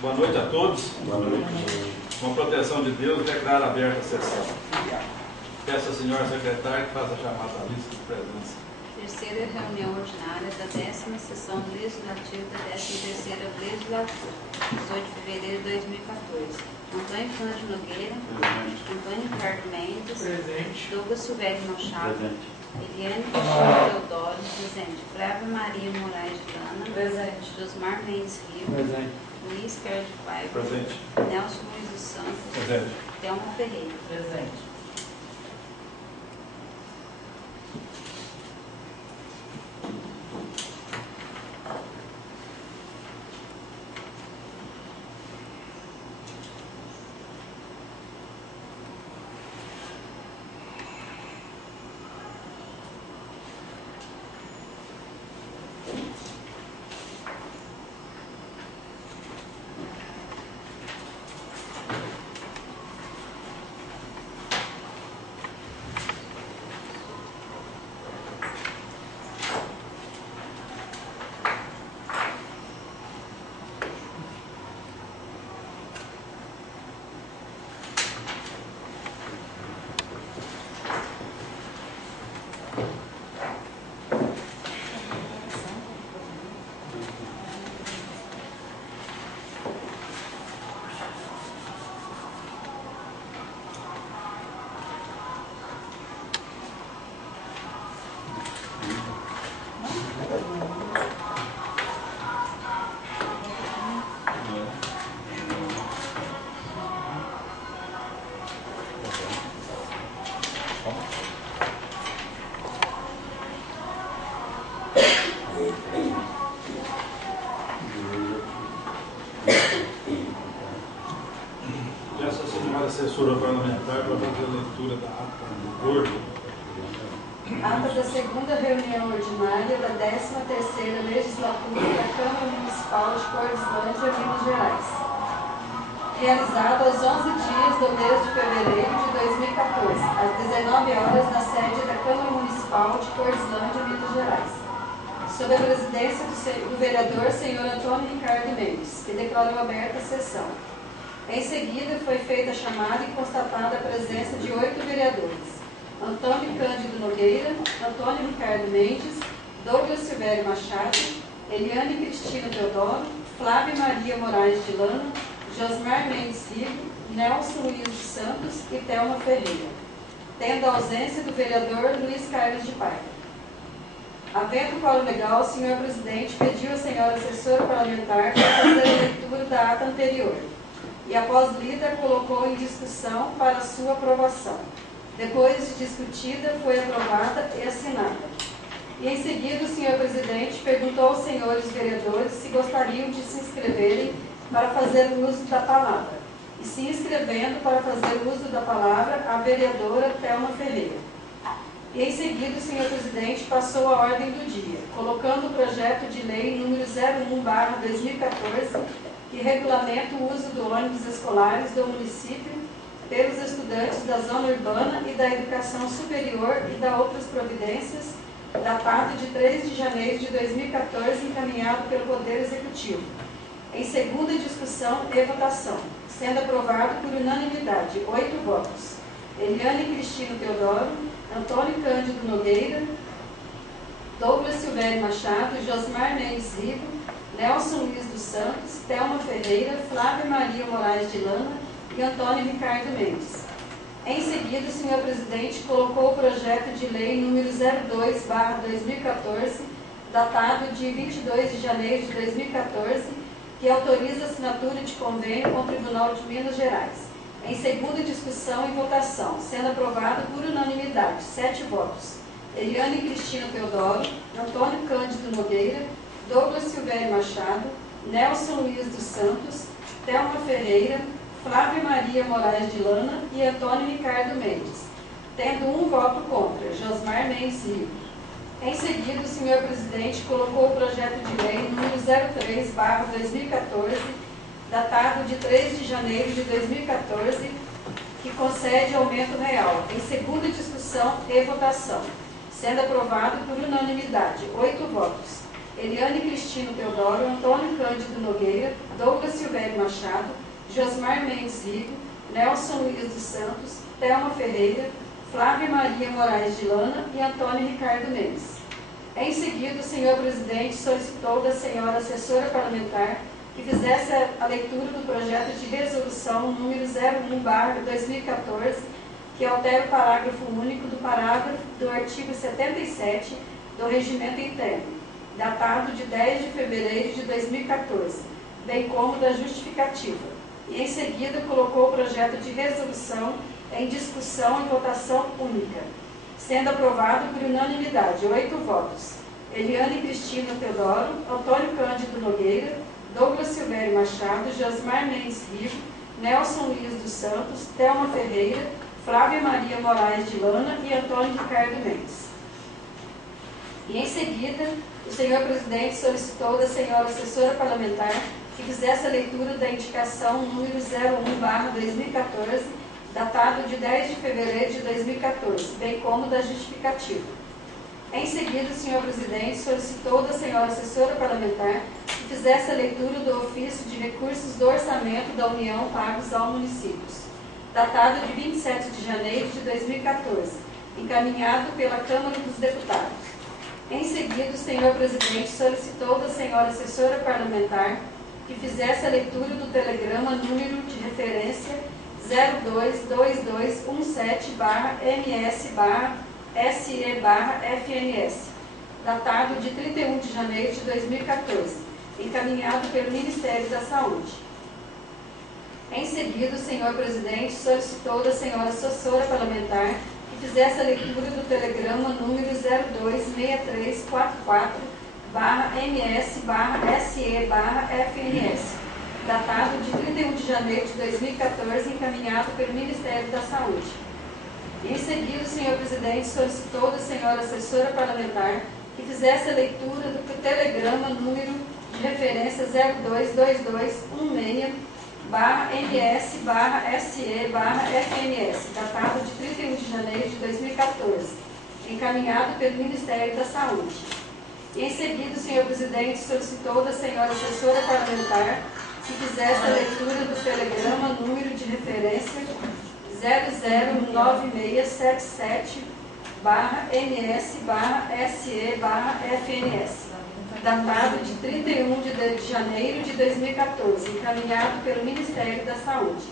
Boa noite a todos. Boa noite. Com a proteção de Deus, declaro aberta a sessão. Peço à senhora secretária que faça a chamada da lista de presença. Terceira reunião ordinária da 10ª sessão legislativa da 13ª legislatura, 18 de fevereiro de 2014. Antônio Cândido Nogueira. Presente. Antônio Ricardo Mendes. Presente. Douglas Silvério Machado. Presente. Eliane Cristina Teodoro. Presente. Flávia Maria Moraes de Lana. Presente. Josmar Mendes Rio. Presente. Luiz Quer de Paiva. Presente. Nelson Luiz dos Santos. Presente. Thelma Ferreira. Presente. Peço à senhora assessora parlamentar para fazer a leitura da ata do corpo. Ata da segunda reunião ordinária da 13ª legislatura da Câmara Municipal de Cordislândia, Minas Gerais. Realizada aos 11 dias do mês de fevereiro de 2014, às 19 horas, na sede da Câmara Municipal de Cordislândia, Minas Gerais. Sob a presidência do vereador senhor Antônio Ricardo Mendes, que declarou aberta a sessão. Em seguida, foi feita a chamada e constatada a presença de 8 vereadores: Antônio Cândido Nogueira, Antônio Ricardo Mendes, Douglas Silvério Machado, Eliane Cristina Teodoro, Flávia Maria Moraes de Lana, Josmar Mendes Rigo, Nelson Luiz dos Santos e Thelma Ferreira, tendo a ausência do vereador Luiz Carlos de Paiva. Havendo quórum legal, o senhor presidente pediu à senhora assessora parlamentar para fazer a leitura da ata anterior e, após lida, colocou em discussão para a sua aprovação. Depois de discutida, foi aprovada e assinada. E, em seguida, o senhor presidente perguntou aos senhores vereadores se gostariam de se inscreverem para fazer uso da palavra. E, se inscrevendo para fazer uso da palavra, a vereadora Thelma Ferreira. E, em seguida, o senhor presidente passou a ordem do dia, colocando o projeto de lei número 01/2014, que regulamenta o uso do ônibus escolares do município pelos estudantes da zona urbana e da educação superior e da outras providências, datado de 3 de janeiro de 2014, encaminhado pelo Poder Executivo. Em segunda discussão e votação, sendo aprovado por unanimidade, 8 votos. Eliane Cristina Teodoro, Antônio Cândido Nogueira, Douglas Silvério Machado, Josmar Mendes Rigo, Nelson Luiz dos Santos, Thelma Ferreira, Flávia Maria Moraes de Lana e Antônio Ricardo Mendes. Em seguida, o senhor presidente colocou o projeto de lei número 02/2014, datado de 22 de janeiro de 2014, que autoriza a assinatura de convênio com o Tribunal de Minas Gerais. Em segunda discussão e votação, sendo aprovado por unanimidade, 7 votos. Eliane Cristina Teodoro, Antônio Cândido Nogueira, Douglas Silvério Machado, Nelson Luiz dos Santos, Thelma Ferreira, Flávia Maria Moraes de Lana e Antônio Ricardo Mendes, tendo um voto contra, Josmar Mendes Rigo. Em seguida, o senhor presidente colocou o projeto de lei número 03/2014, datado de 3 de janeiro de 2014, que concede aumento real, em segunda discussão e votação, sendo aprovado por unanimidade, 8 votos. Eliane Cristino Teodoro, Antônio Cândido Nogueira, Douglas Silvério Machado, Josmar Mendes Rigo, Nelson Luiz dos Santos, Thelma Ferreira, Flávia Maria Moraes de Lana e Antônio Ricardo Mendes. Em seguida, o senhor presidente solicitou da senhora assessora parlamentar que fizesse a leitura do projeto de resolução número 01/2014, que altera o parágrafo único do artigo 77 do Regimento Interno, datado de 10 de fevereiro de 2014, bem como da justificativa. E em seguida colocou o projeto de resolução em discussão e votação única, sendo aprovado por unanimidade, 8 votos. Eliane Cristina Teodoro, Antônio Cândido Nogueira, Douglas Silvério Machado, Josmar Mendes Rigo, Nelson Luiz dos Santos, Thelma Ferreira, Flávia Maria Moraes de Lana e Antônio Ricardo Mendes. E em seguida, o senhor presidente solicitou da senhora assessora parlamentar que fizesse a leitura da indicação número 01/2014, datado de 10 de fevereiro de 2014, bem como da justificativa. Em seguida, o senhor presidente solicitou da senhora assessora parlamentar que fizesse a leitura do ofício de recursos do orçamento da União pagos aos municípios, datado de 27 de janeiro de 2014, encaminhado pela Câmara dos Deputados. Em seguida, o senhor presidente solicitou da senhora assessora parlamentar que fizesse a leitura do telegrama número de referência 022217-MS-SE-FNS, datado de 31 de janeiro de 2014, encaminhado pelo Ministério da Saúde. Em seguida, o senhor presidente solicitou da senhora assessora parlamentar que fizesse a leitura do telegrama número 026344-MS-SE-FNS, datado de 31 de janeiro de 2014, encaminhado pelo Ministério da Saúde. Em seguida, o senhor presidente solicitou da senhora assessora parlamentar que fizesse a leitura do telegrama número de referência 0222-MS-SE-FNS, datado de 31 de janeiro de 2014, encaminhado pelo Ministério da Saúde. E em seguida, o senhor presidente solicitou da senhora assessora parlamentar que fizesse a leitura do telegrama número de referência 009677-MS-SE-FNS, datado de 31 de janeiro de 2014, encaminhado pelo Ministério da Saúde.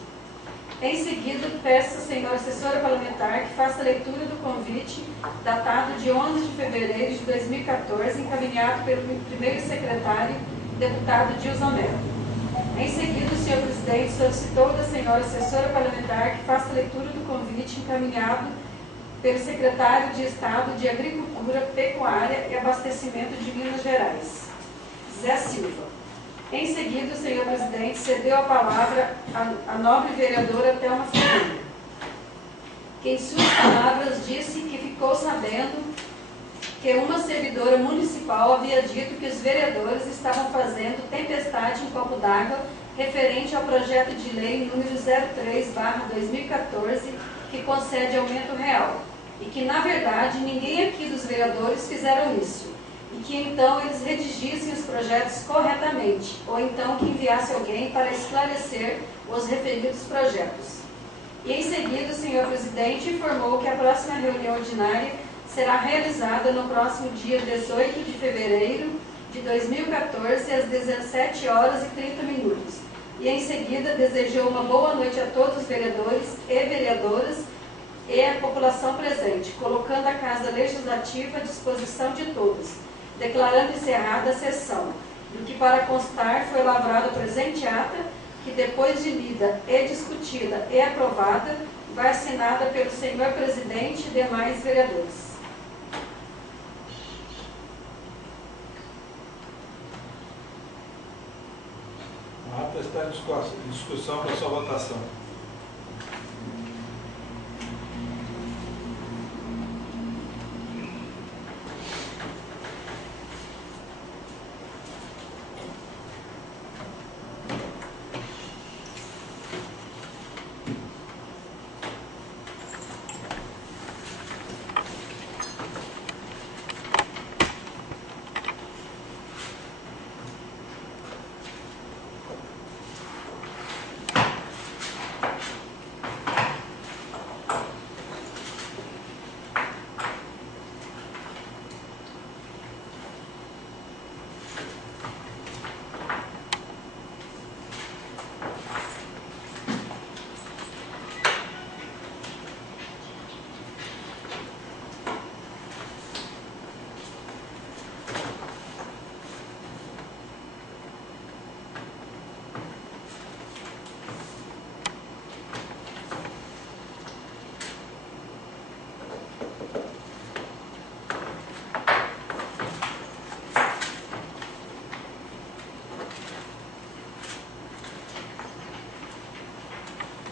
Em seguida, peço à senhora assessora parlamentar que faça a leitura do convite, datado de 11 de fevereiro de 2014, encaminhado pelo primeiro secretário, deputado Dilson Mello. Em seguida, o senhor presidente solicitou da senhora assessora parlamentar que faça a leitura do convite encaminhado pelo secretário de Estado de Agricultura, Pecuária e Abastecimento de Minas Gerais, Zé Silva. Em seguida, o senhor presidente cedeu a palavra à nobre vereadora Thelma Ferreira, que em suas palavras disse que ficou sabendo que uma servidora municipal havia dito que os vereadores estavam fazendo tempestade em copo d'água referente ao projeto de lei número 03/2014, que concede aumento real, e que, na verdade, ninguém aqui dos vereadores fizeram isso, e que então eles redigissem os projetos corretamente, ou então que enviasse alguém para esclarecer os referidos projetos. E em seguida, o senhor presidente informou que a próxima reunião ordinária será realizada no próximo dia 18 de fevereiro de 2014, às 17h30. E em seguida desejou uma boa noite a todos os vereadores e vereadoras e a população presente, colocando a Casa Legislativa à disposição de todos, declarando encerrada a sessão, do que para constar foi lavrada a presente ata, que depois de lida e discutida e aprovada, vai assinada pelo senhor presidente e demais vereadores. A ata está em discussão para sua votação.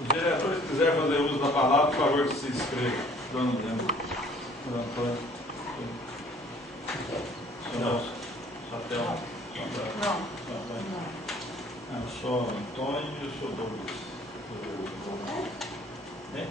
Os diretores que quiserem fazer uso da palavra, por favor, que se inscreva. Dona Helena. Dona Antônia. Não. Satel. Não. Eu sou Antônio e eu sou Douglas. Hein?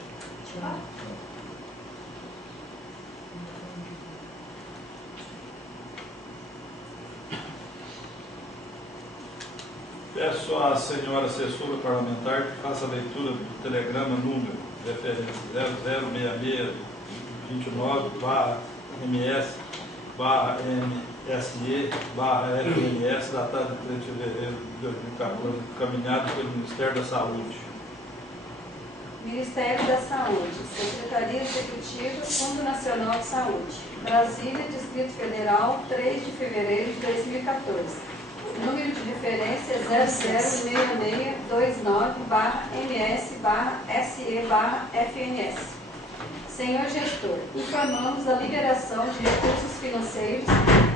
Peço à senhora assessora parlamentar que faça a leitura do telegrama número referência 0066-MS-MSE-FNS, datado de 3 de fevereiro de 2014, encaminhado pelo Ministério da Saúde. Ministério da Saúde, Secretaria Executiva, Fundo Nacional de Saúde, Brasília, Distrito Federal, 3 de fevereiro de 2014. Número de referência 006629-MS-SE-FNS. Senhor Gestor, informamos a liberação de recursos financeiros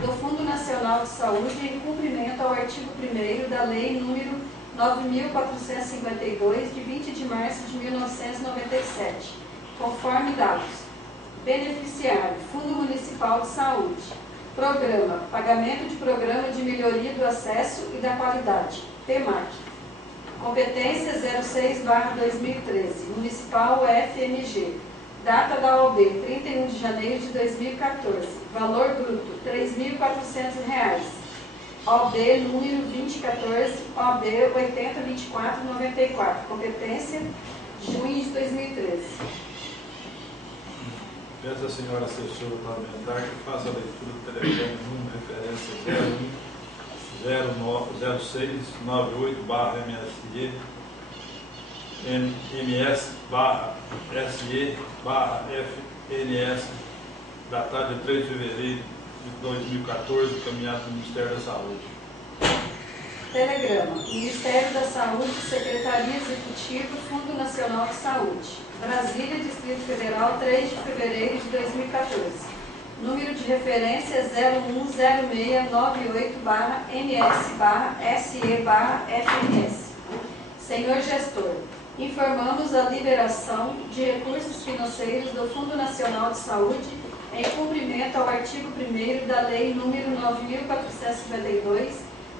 do Fundo Nacional de Saúde em cumprimento ao artigo 1º da Lei número 9.452, de 20 de março de 1997, conforme dados. Beneficiário, Fundo Municipal de Saúde. Programa, pagamento de programa de melhoria do acesso e da qualidade, PMAC. Competência 06/2013, Municipal FMG. Data da OB, 31 de janeiro de 2014. Valor bruto, R$ 3.400. OB número 2014, OB 802494. Competência, junho de 2013. Peço à senhora assessora parlamentar que faça a leitura do telegrama número referência 010698-MSE, MS-SE-FNS, datado de 3 de fevereiro de 2014, encaminhado pelo Ministério da Saúde. Telegrama, Ministério da Saúde, Secretaria Executiva, Fundo Nacional de Saúde. Brasília, Distrito Federal, 3 de fevereiro de 2014. Número de referência 010698-MS-SE-FNS. Senhor Gestor, informamos a liberação de recursos financeiros do Fundo Nacional de Saúde em cumprimento ao artigo 1º da Lei número 9.452,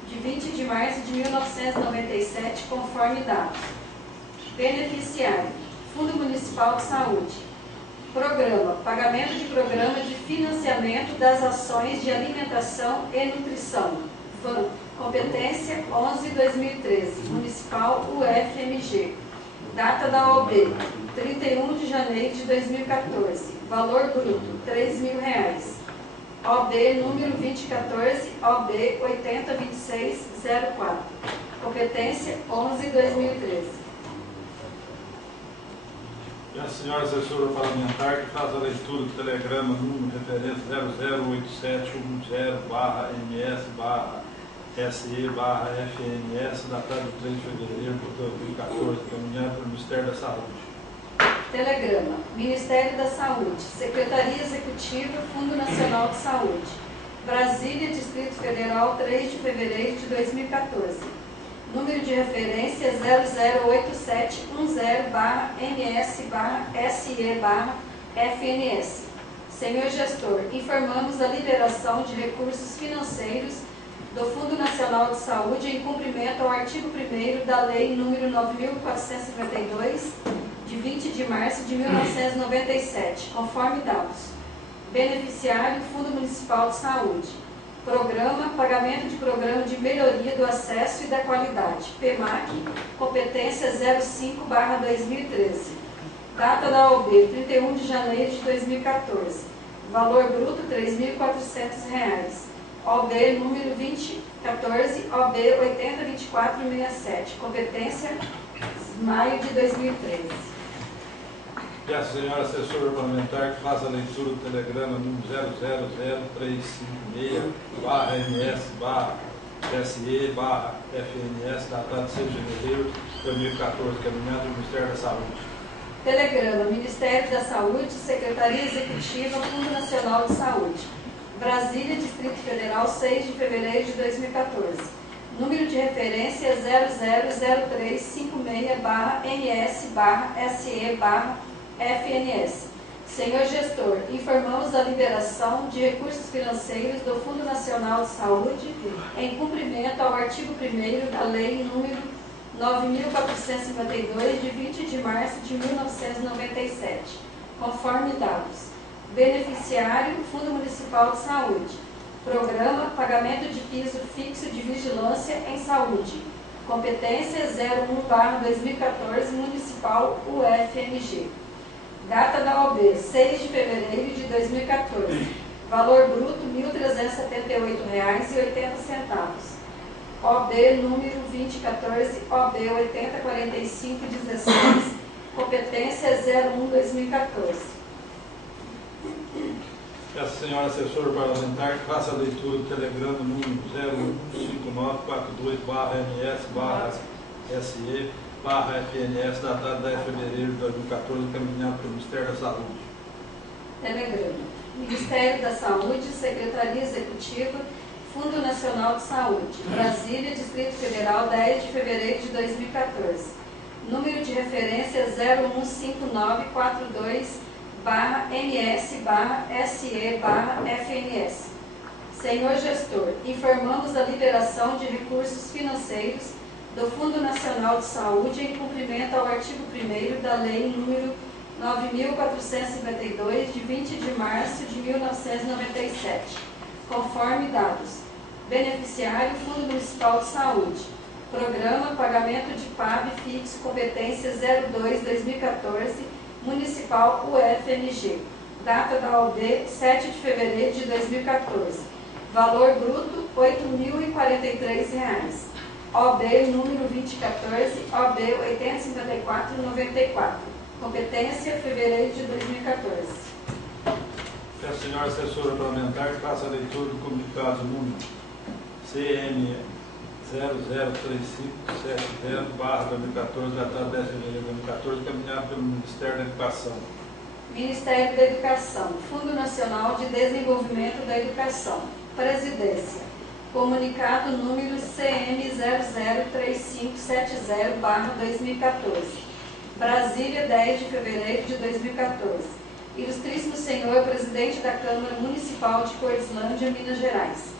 de 20 de março de 1997, conforme dados. Beneficiário, Fundo Municipal de Saúde. Programa, pagamento de programa de financiamento das ações de alimentação e nutrição. FAM, competência 11/2013, Municipal UFMG. Data da OB, 31 de janeiro de 2014. Valor bruto, R$ 3.000. OB número 2014, OB 802604. Competência 11/2013. E a senhora assessora parlamentar que faz a leitura do telegrama número referência 008710-MS-SE-FNS, datado de 3 de fevereiro de 2014, encaminhado pelo Ministério da Saúde. Telegrama, Ministério da Saúde, Secretaria Executiva, Fundo Nacional de Saúde. Brasília, Distrito Federal, 3 de fevereiro de 2014. Número de referência 008710-MS-SE-FNS. Senhor Gestor, informamos a liberação de recursos financeiros do Fundo Nacional de Saúde em cumprimento ao artigo 1º da Lei número 9.452, de 20 de março de 1997, conforme dados. Beneficiário, Fundo Municipal de Saúde. Programa, pagamento de programa de melhoria do acesso e da qualidade, PMAC, competência 05/2013. Data da OB, 31 de janeiro de 2014. Valor bruto, R$ 3.400. OB número 2014, OB 802467. Competência, maio de 2013. E a senhora assessora parlamentar que faz a leitura do telegrama número 000356-MS-SE-FNS, datado de 6 de fevereiro de 2014, encaminhado pelo Ministério da Saúde. Telegrama, Ministério da Saúde, Secretaria Executiva, Fundo Nacional de Saúde. Brasília, Distrito Federal, 6 de fevereiro de 2014. número de referência 000356-NS-SE-FNS. Senhor gestor, informamos a liberação de recursos financeiros do Fundo Nacional de Saúde em cumprimento ao artigo 1º da Lei número 9.452, de 20 de março de 1997, conforme dados. Beneficiário, Fundo Municipal de Saúde. Programa, pagamento de piso fixo de vigilância em saúde. Competência 01/2014, Municipal UFMG. Data da OB, 6 de fevereiro de 2014. Valor bruto, R$ 1.378,80. OB número 2014, OB 804516. Competência 01/2014. Peço à senhora assessora parlamentar que faça a leitura do telegrama número 015942/MS/SE/FNS, datado 10 de fevereiro de 2014, encaminhado pelo Ministério da Saúde. Telegrama. Ministério da Saúde, Secretaria Executiva, Fundo Nacional de Saúde, Brasília, Distrito Federal, 10 de fevereiro de 2014. Número de referência 015942/MS/SE/FNS. Senhor gestor, informamos a liberação de recursos financeiros do Fundo Nacional de Saúde em cumprimento ao artigo 1º da Lei número 9.452, de 20 de março de 1997, conforme dados. Beneficiário, Fundo Municipal de Saúde. Programa, pagamento de PAB fixo, competência 02/2014, Municipal UFMG. Data da OB, 7 de fevereiro de 2014. Valor bruto, R$ 8.043. OB número 2014, OB 8054/94. Competência, fevereiro de 2014. Peço à senhora assessora parlamentar que faça a leitura do comunicado número CM 003570/2014, datado 10 de fevereiro de 2014, encaminhado pelo Ministério da Educação. Ministério da Educação, Fundo Nacional de Desenvolvimento da Educação, Presidência. Comunicado número CM 003570/2014. Brasília, 10 de fevereiro de 2014. Ilustríssimo Senhor Presidente da Câmara Municipal de Cordislândia, Minas Gerais.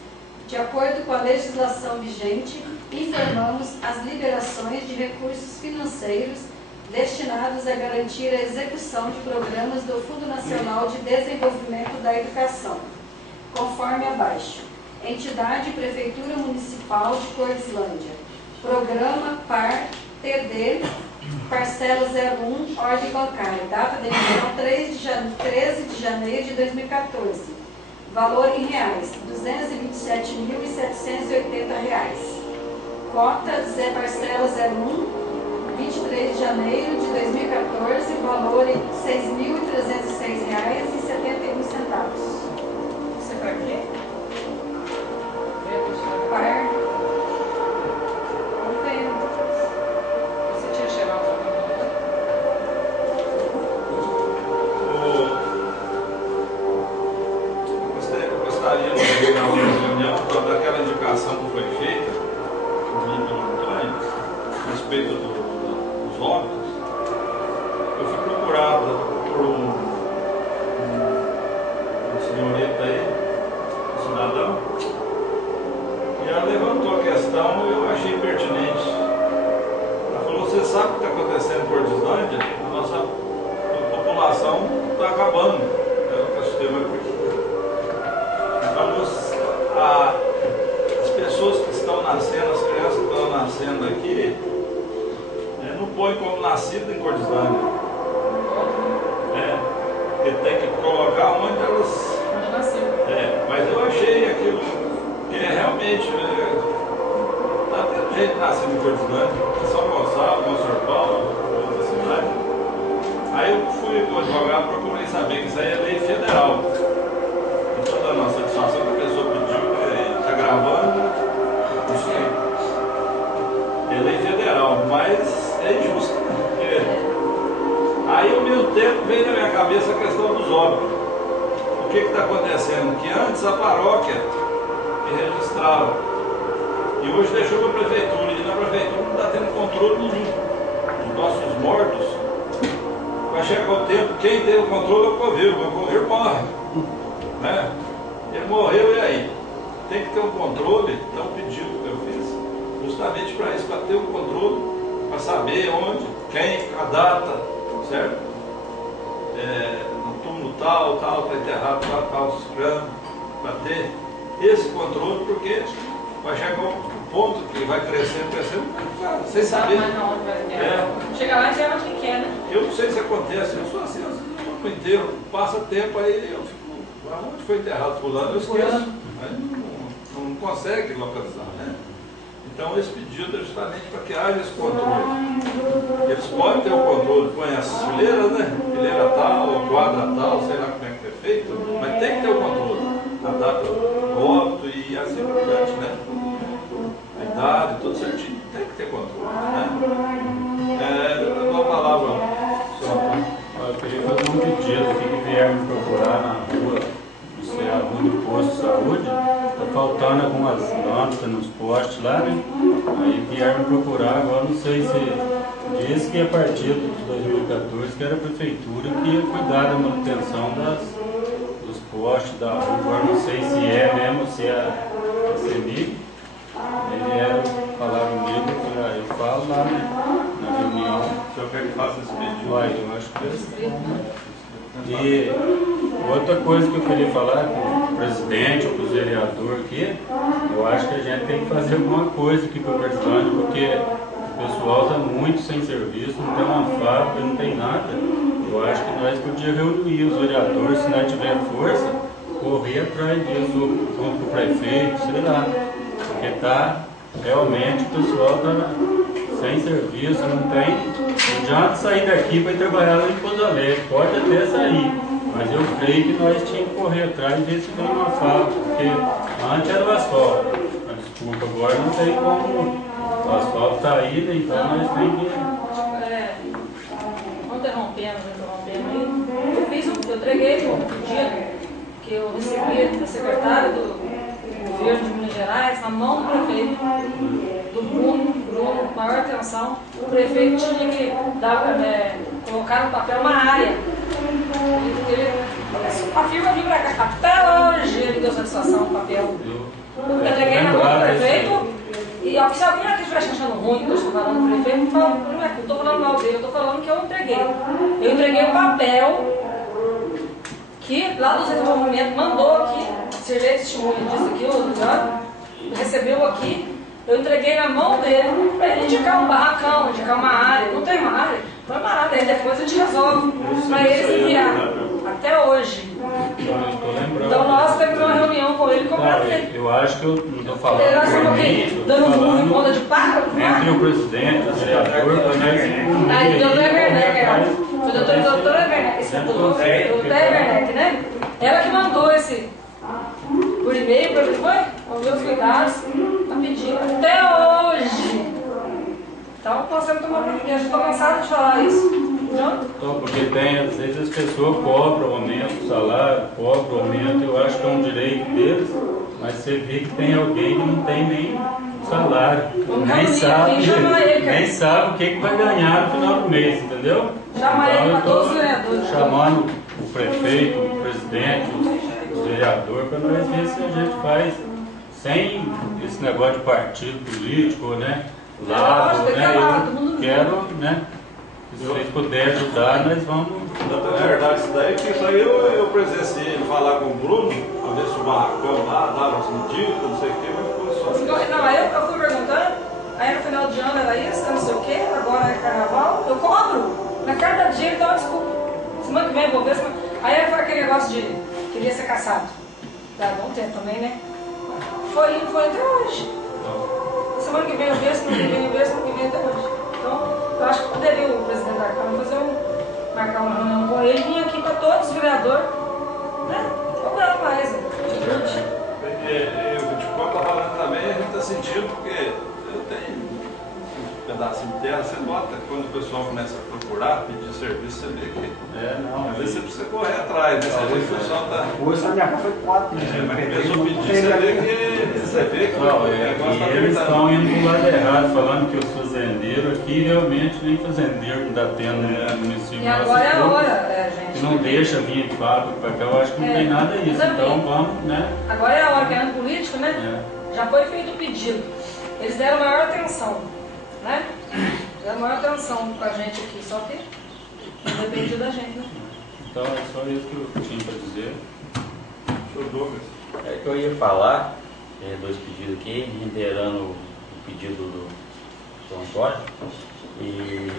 De acordo com a legislação vigente, informamos as liberações de recursos financeiros destinados a garantir a execução de programas do Fundo Nacional de Desenvolvimento da Educação, conforme abaixo. Entidade Prefeitura Municipal de Cordislândia. Programa PAR TD, parcela 01, ordem bancária, data de emissão 13 de janeiro de 2014. Valor em reais, R$ 227.780. Cota Zé Parcela 01, 23 de janeiro de 2014, valor em R$ 6.306,71. Você para quê? Par. Não veio. Você tinha chegado ao Gostaria de pegar uma reunião para aquela indicação que foi feita por mim pelo Antônio a respeito dos óbitos. Eu fui procurado por um senhorita aí, um cidadão, e ela levantou a questão e eu achei pertinente. Ela falou: você sabe o que está acontecendo em Cordislândia? A nossa população está acabando. Então, as pessoas que estão nascendo, as crianças que estão nascendo aqui, não põe como nascido em Cordislândia. Porque tem que colocar onde elas. Onde nasceu. Mas eu achei aquilo que realmente. Está tendo gente nascido em Cordislândia, São Gonçalo, Monsenhor Paulo, outra cidade. Aí eu fui com o advogado, procurei saber que isso aí é lei federal. Toda a nossa satisfação que a pessoa pediu, está gravando, isso é lei federal, mas é injusto. Aí ao mesmo tempo veio na minha cabeça a questão dos óbitos. O que está acontecendo? Que antes a paróquia que registrava E hoje deixou para a prefeitura, e na prefeitura não está tendo controle nenhum dos nossos mortos. Vai chegar o tempo, quem tem o controle é o coveiro morre. Né? Ele morreu, e aí? Tem que ter um controle, então o pedido que eu fiz, justamente para isso, para ter um controle, para saber onde, quem, a data, certo? No túmulo tal, está enterrado tal ciclano, para ter esse controle, porque vai chegar um ponto que vai crescendo, sem saber. Mas não, chega lá e já onde que quer, né? Eu não sei se acontece, eu sou assim, o tempo inteiro, passa tempo aí, eu fico, aonde foi enterrado fulano, eu esqueço. Aí não consegue localizar, né? Então esse pedido é justamente para que haja esse controle. Eles podem ter o controle, põe as fileiras, né? Fileira tal, ou quadra tal, sei lá como é que é feito, mas tem que ter o controle. A data do óbito e assim por diante, né? A idade, tudo certinho, tem que ter controle, né? Eu dou a palavra ao senhor Antônio. Eu queria fazer um pedido aqui que vieram me procurar na rua, não sei, a rua do posto de saúde. Está faltando algumas lâmpadas nos postes lá, né? Aí vieram me procurar, agora não sei se diz que a partir de 2014 que era a prefeitura que ia cuidar da manutenção dos postes da rua. Agora não sei se é mesmo, se é a CEMIG. Vieram falar comigo, eu falo lá, né, na reunião. O senhor quer que faça esse pedido? Vai, eu acho que é. E outra coisa que eu queria falar com o presidente ou com o vereador aqui, eu acho que a gente tem que fazer alguma coisa aqui para o Bertolândia, porque o pessoal está muito sem serviço, não tem uma fábrica, não tem nada. Eu acho que nós podíamos reunir os vereadores, se nós tiver força, correr atrás disso, junto com o prefeito, sei lá. Porque tá, realmente o pessoal está sem serviço, não adianta sair daqui para ir trabalhar lá em Pouso Alegre, pode até sair, mas eu creio que nós tínhamos que correr atrás e ver se tem uma fábrica, porque antes era o asfalto, mas desculpa, agora não tem como, o asfalto está aí, né, então nós temos que... Interrompendo aí, eu entreguei um pedido que eu recebi da secretária do governo de Minas Gerais, na mão do prefeito, do Bruno, maior atenção. O prefeito tinha que colocar no papel uma área. A firma veio para cá, até hoje ele deu satisfação no papel. Eu entreguei na mão do prefeito, e se alguém aqui estiver achando ruim que eu estou falando do prefeito, não estou falando mal dele, eu estou falando que eu entreguei. Eu entreguei um papel que lá do desenvolvimento mandou aqui, Sirlei testemunha disso aqui, o Adriano, recebeu aqui, eu entreguei na mão dele para ele indicar um barracão, indicar uma área, não tem uma área, não é uma área, aí depois a gente resolve, para eles enviar, até hoje. Então nós temos uma reunião com ele e cobrar dele. Eu acho que eu não estou falando nós por estamos mim, aqui, dando um murro em conta de pássaro, entre o presidente, o vereador, para nós ir aí, doutora Werneck, foi doutora Werneck, né? Ela que mandou esse por e-mail para ele, foi? Com meus cuidados, está pedindo até hoje. Então, nós temos que tomar providência. Estou cansada de falar isso. Então, porque tem, às vezes as pessoas cobram aumento do salário, cobram aumento, eu acho que é um direito deles, mas você vê que tem alguém que não tem nem salário, nem sabe o que vai ganhar no final do mês, entendeu? Chama ele para Então, todos os vereadores. chamando o prefeito, o presidente, o vereador, para nós ver se a gente faz sem esse negócio de partido político, né? Lado, né? Eu quero, né? Se vocês puderem ajudar, nós vamos. É verdade, isso daí, que isso aí eu presenciei ele falar com o Bruno, a ver se o barracão lá dava sentido, não sei o que, mas ficou só. Não, aí eu fui perguntando, aí no final de ano era isso, não sei o que, agora é carnaval, eu cobro. Na cada dia ele dá uma desculpa. Semana que vem eu vou ver. Aí foi aquele negócio de queria ser caçado. Dá bom tempo também, né? Foi até hoje. Semana que vem eu vejo, semana que vem eu vejo, semana que vem até hoje. Então, eu acho que poderia o presidente da Câmara marcar uma reunião com ele e vir aqui para todos os vereadores, né? Cobrar mais, né? O Viticó está falando também, a gente está sentindo, porque eu tenho pedacinho de terra, você nota que quando o pessoal começa a procurar, pedir serviço, você vê que não. às vezes você precisa correr atrás, né? Você vê que o pessoal está. Hoje na minha casa foi 4, Mas começou a pedir, você vê que Não, o negócio está eles estão apertando. indo pro lado errado, falando que os fazendeiros aqui realmente nem fazendeiro que está tendo no município. E agora é a nosso, hora, que gente. não deixa vir de fábrica para cá, eu acho que não tem nada disso. Então vamos, né? Agora é a hora que é ano político, né? É. Já foi feito o pedido. Eles deram maior atenção, né? Deram maior atenção pra gente aqui, só que não dependia da gente, né? Então é só isso que eu tinha para dizer. Senhor Douglas. É que eu ia falar, dois pedidos aqui, reiterando o pedido do São Antônio, e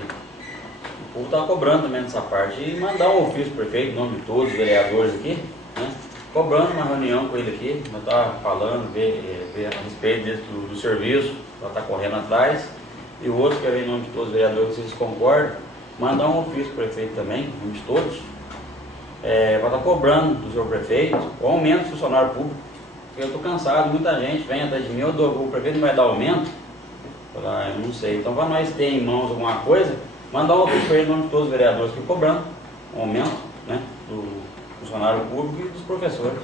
o povo está cobrando também nessa parte, e mandar um ofício pro prefeito, em nome de todos os vereadores aqui, né, cobrando uma reunião com ele aqui, nós estávamos falando, ver a respeito do serviço, ela está correndo atrás, e o outro, que é em nome de todos os vereadores, que vocês concordam, mandar um ofício pro prefeito também, em nome de todos, para estar cobrando do senhor prefeito o aumento do funcionário público. Eu estou cansado, muita gente vem atrás de mim, o prefeito não vai dar aumento? Eu falo, eu não sei. Então, para nós ter em mãos alguma coisa, mandar um ofício para ele, em nome de todos os vereadores que cobrando um aumento, né, do funcionário público e dos professores.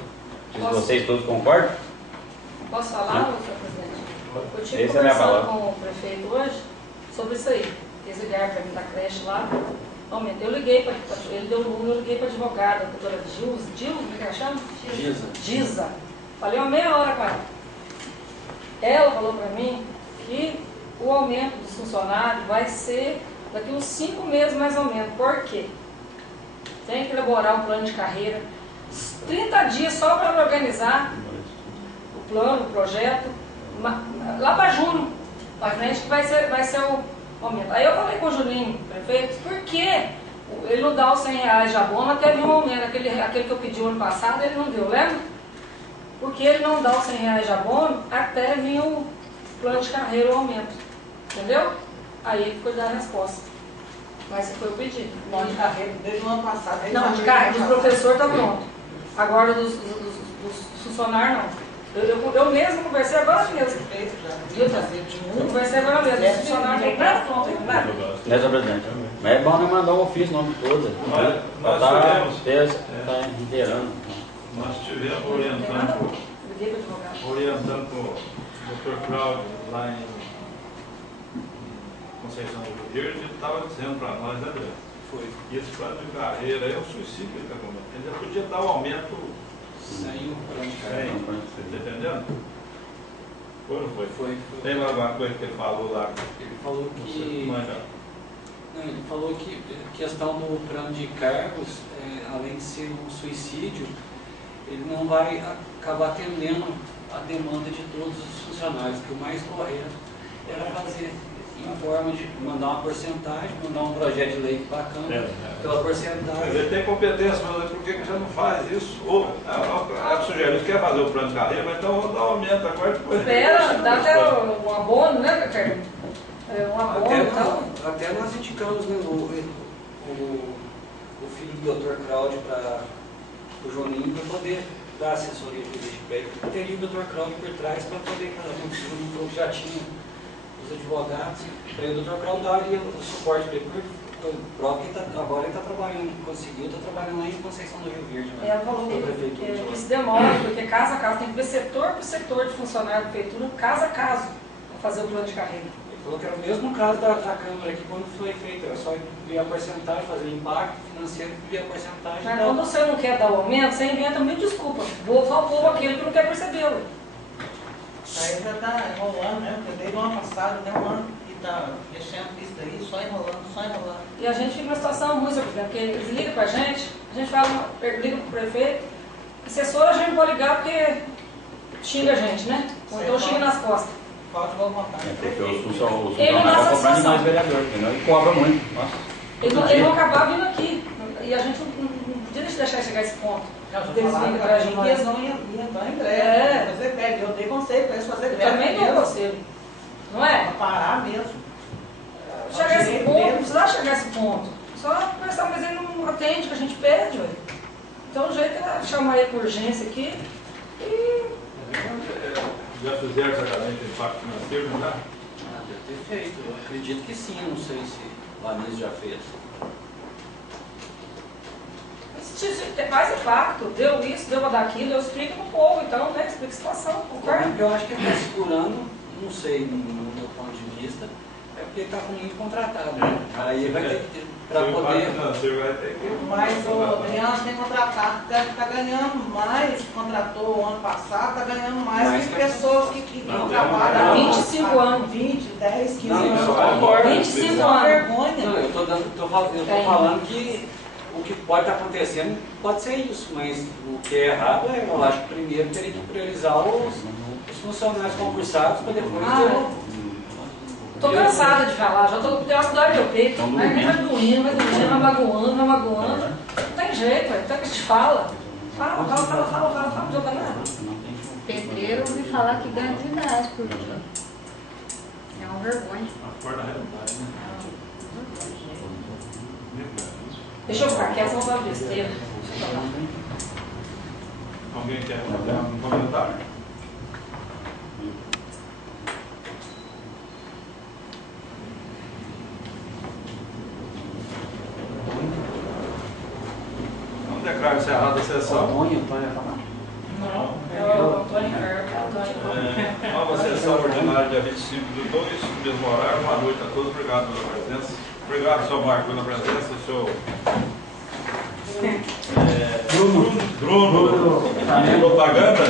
Vocês todos concordam? Posso falar, senhor presidente? Eu tive Essa é a minha conversando palavra. com o prefeito hoje sobre isso aí. Eles ligaram para mim da creche lá. Aumento. Eu liguei para ele, deu o número, eu liguei para a advogada, a doutora Gilza, como é que ela chama? Giza. Falei uma meia hora com ela. Ela falou para mim que o aumento dos funcionários vai ser daqui uns 5 meses mais ou menos. Por quê? Tem que elaborar um plano de carreira. 30 dias só para organizar o plano, o projeto. Lá para junho, para frente, que vai ser o aumento. Aí eu falei com o Julinho, prefeito, por que ele não dá os R$100 de abono até vir um aumento? Aquele que eu pedi o ano passado, ele não deu, lembra? Porque ele não dá os R$100 de abono até vir o plano de carreira, o aumento. Entendeu? Aí ele foi dar a resposta. Mas esse foi o pedido. O plano de carreira desde o ano passado. Não, de carreira, dos professores está pronto. Agora dos funcionários não. Eu mesmo conversei agora mesmo. Eu conversei agora mesmo. Os funcionários não estão prontos. Né, senhor presidente? Mas é bom mandar um ofício em nome de todos. Nós Está inteirando. Nós estivemos orientando o Dr. Cláudio lá em Conceição do Rio Verde, ele estava dizendo para nós, né, André? Foi. Esse plano de carreira é o suicídio que ele está cometendo. Ele já podia dar um aumento sem o plano de carreira. Está entendendo? Foi ou não foi? Foi. Tem mais alguma coisa que ele falou lá? Ele falou que... Não, ele falou que a questão do plano de cargos, além de ser um suicídio, ele não vai acabar atendendo a demanda de todos os funcionários, que o mais correto era fazer em forma de mandar uma porcentagem, mandar um projeto de lei para a Câmara, pela porcentagem. Ele tem competência, mas por que já não faz isso? Ou sugeriu que quer fazer o plano de carreira, mas então vamos dar um aumento agora depois. Espera, dá até um abono, né, Ricardo? Um abono e tal. Até nós indicamos, né, o filho do Dr. Cláudio para o Joninho para poder dar assessoria jurídica para ele. Teria o Dr. Cláudio por trás para poder, cada um que já tinha os advogados, para o Dr. Cláudio daria o suporte para ele, porque agora ele está trabalhando, conseguiu, está trabalhando lá em Conceição do Rio Verde. Ela falou que isso demora, porque casa a casa, tem que ver setor por setor de funcionário da prefeitura, casa a caso, para fazer o plano de carreira. Ele falou que era o mesmo caso da Câmara aqui, quando foi feito, era só ver a porcentagem, fazer o impacto financeiro, ver a porcentagem. Mas quando você não quer dar o aumento, você inventa mil desculpas. Só o povo aquele que não quer percebê-lo. Aí já está enrolando, né? Porque desde o ano passado, né? Um ano que está mexendo isso daí, só enrolando. E a gente fica numa situação ruim, senhor presidente, porque eles ligam pra gente fala, liga pro prefeito, assessora a gente não pode ligar porque xinga a gente, né? Ou então xinga nas costas. Falta de boa vontade. Porque os funcionários Ele estão nossa cobrando demais situação. vereador, entendeu? E cobra muito. Nossa. Eles vão acabar vindo aqui. E a gente não podia deixar chegar a esse ponto. Eles vêm pra gente. Eles não iam entrar em greve. Fazer greve. Eu dei conselho para eles fazer greve. Também dou conselho. Não é? Para parar mesmo. Chegar a esse ponto, não precisava chegar a esse ponto. Só conversar, mas ele não atende o que a gente pede, ué. Então o jeito é chamar ele por urgência aqui e... Já fizeram certamente o impacto financeiro, não dá? ter feito. Eu acredito que sim, não sei se o Anísio já fez. Faz impacto, deu isso, deu daquilo, eu explico pro povo, então, né? Explica a situação, concorda? Porque eu acho que ele está segurando, não sei, no meu ponto de vista, é porque ele está com muito contratado. Né? Aí ele vai ter que, para poder. Mas o Adriano tem contratado, está ganhando mais, contratou o ano passado, está ganhando mais que pessoas que trabalham há 25 anos. 20, 10, 15 Não, anos. eu concordo. 25 Isso é uma anos. vergonha. Não, eu tô falando que o que pode estar acontecendo pode ser isso, mas o que é errado é, eu acho que primeiro teria que priorizar os funcionários concursados para depois ter. Tô cansada de falar, já tô tem uma dor no meu peito. Aí vai doendo, vai magoando. Não tem jeito, então que a gente fala. Fala, não adianta nada. Pedreiro, eu ouvi falar que ganha 30 reais por dia. É uma vergonha. Deixa eu ficar quieto, senão vai besteira. Deixa eu falar. Alguém quer um comentário? Vamos declarar encerrada a sessão. Nova sessão ordinária, dia 25/2, mesmo horário. Boa noite a todos. Obrigado pela presença. Obrigado, senhor Marco, pela presença. Senhor Bruno. Propaganda.